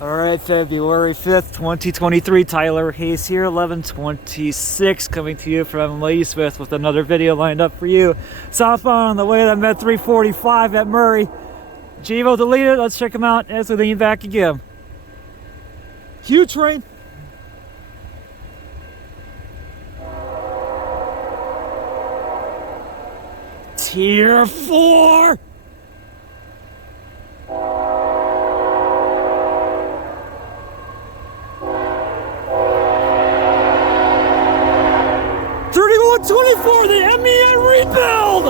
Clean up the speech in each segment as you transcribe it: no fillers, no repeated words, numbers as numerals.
Alright, February 5th, 2023, Tyler Hayes here, 11:26, coming to you from Ladysmith with another video lined up for you. Southbound on the way to Med 345 at Murray. Givo deleted, let's check them out as we lean back again. Q train. Tier 4. $31.24, the MEI rebuild!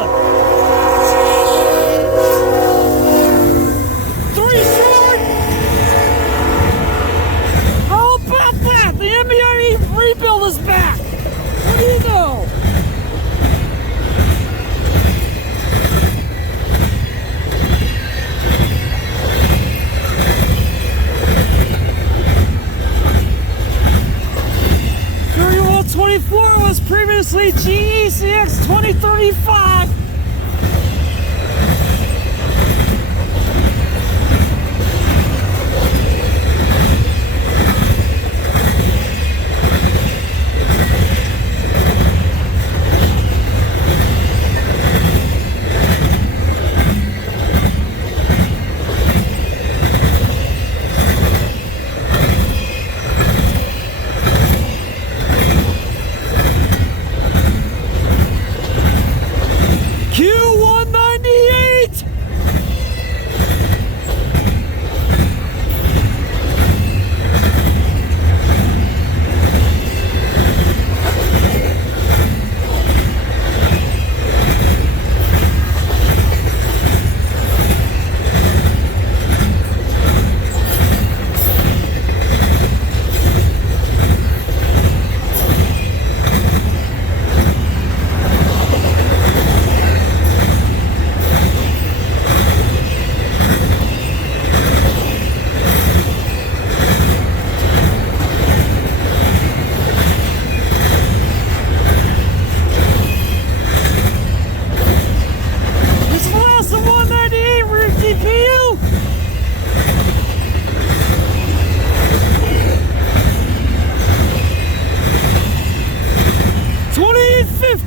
3 short! How about that? The MEI rebuild is back! What do you know? $31.24 was previously GECX 2035. Q198!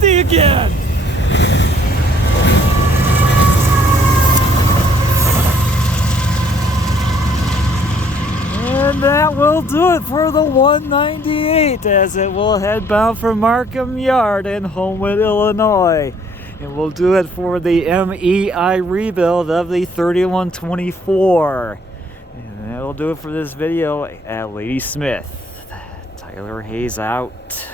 Again. And that will do it for the 198 as it will head bound for Markham Yard in Homewood, Illinois. And we'll do it for the MEI rebuild of the 3124. And that'll do it for this video at Ladysmith. Tyler Hayes out.